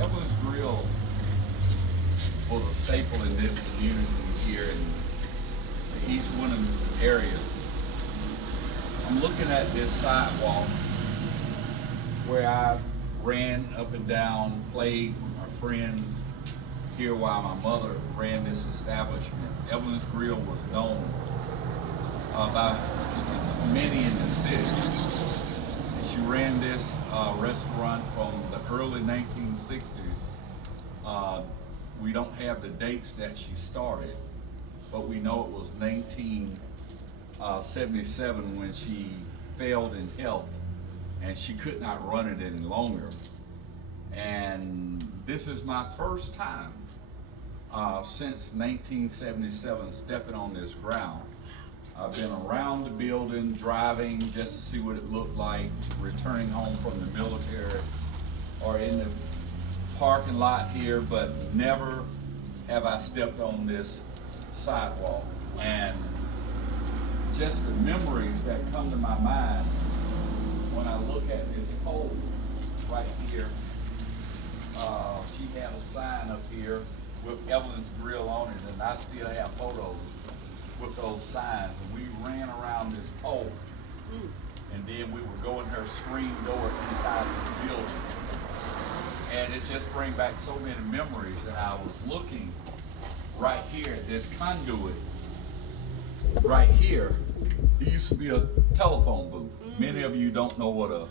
Evelyn's Grill was a staple in this community here in the East Winham area. I'm looking at this sidewalk where I ran up and down, played with my friends here while my mother ran this establishment. Evelyn's Grill was known by many in the city. And she ran this restaurant from the early 1960s. We don't have the dates that she started, but we know it was 1977 when she failed in health and she could not run it any longer. And this is my first time since 1977 stepping on this ground. I've been around the building, driving just to see what it looked like, returning home from the military, or in the parking lot here, but never have I stepped on this sidewalk. And just the memories that come to my mind when I look at this pole right here. She had a sign up here with Evelyn's Grill on it, and I still have photos with those signs. And we ran around this pole, and then we would go in her screen door inside this building. And it just brings back so many memories. And I was looking right here at this conduit right here. It used to be a telephone booth. Many of you don't know what a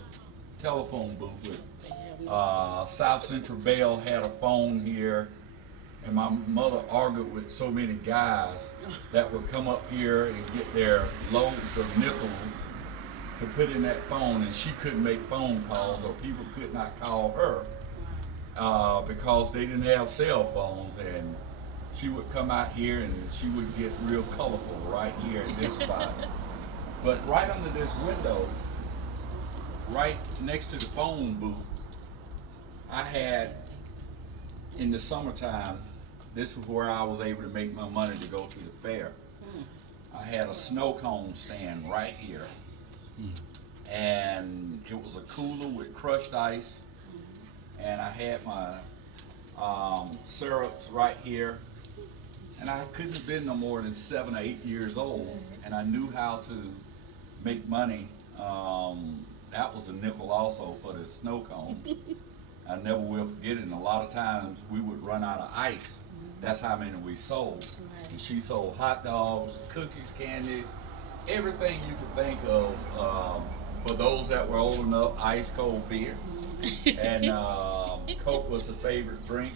telephone booth is. South Central Bell had a phone here, and my mother argued with so many guys that would come up here and get their loads of nickels to put in that phone, and she couldn't make phone calls, or people could not call her because they didn't have cell phones. And she would come out here and she would get real colorful right here at this spot. But right under this window, right next to the phone booth, I had, in the summertime, this is where I was able to make my money to go to the fair. I had a snow cone stand right here. And it was a cooler with crushed ice. And I had my syrups right here. And I couldn't have been no more than 7 or 8 years old. And I knew how to make money. That was a nickel also for the snow cone. I never will forget it. And a lot of times we would run out of ice. That's how many we sold. And she sold hot dogs, cookies, candy, everything you could think of. For those that were old enough, ice cold beer. And Coke was a favorite drink.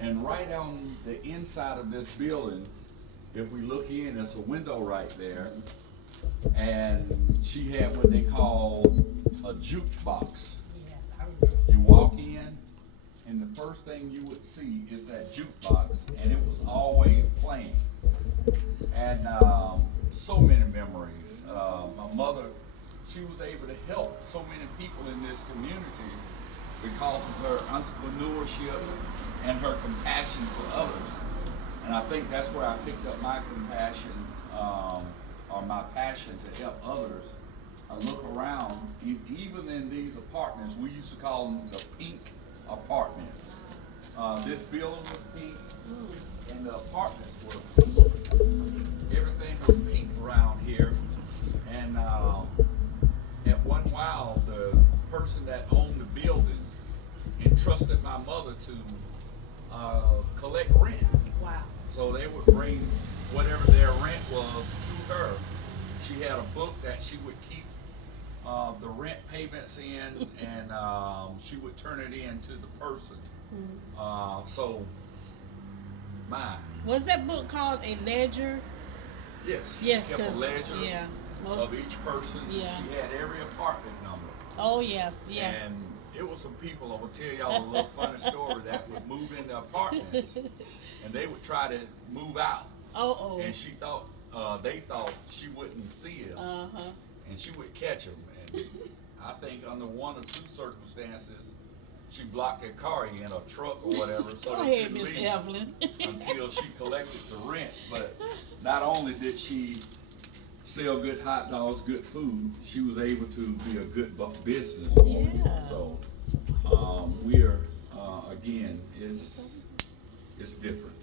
And right on the inside of this building, if we look in, there's a window right there. And she had what they call a jukebox. You walk in, and the first thing you would see is that jukebox, and it was always playing. And so many memories. My mother, she was able to help so many people in this community because of her entrepreneurship and her compassion for others. And I think that's where I picked up my compassion, or my passion to help others. I look around, even in these apartments, we used to call them the pink apartments. This building was pink, and the apartments were pink. Everything was pink around here. And at one while, the person that owned the building entrusted my mother to collect rent. Wow. So they would bring whatever their rent was to her. She had a book that she would keep the rent payments in, and she would turn it in to the person. So, Was that book called A Ledger? yes, Yes, she kept a ledger yeah. of each person. Yeah. She had every apartment number. Oh yeah, yeah. And it was some people, I'm gonna tell y'all a little funny story, that would move into apartments, and they would try to move out. Oh. And she thought, they thought she wouldn't see them, and she would catch them. And I think under one or two circumstances, she blocked their car in, a truck or whatever, so Go they ahead, couldn't Miss leave Evelyn. until she collected the rent. But not only did she sell good hot dogs, good food, she was able to be a good businesswoman. Yeah. So we are again again, it's different.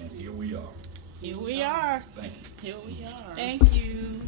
And here we are. Here we are. Thank you. Here we are. Thank you.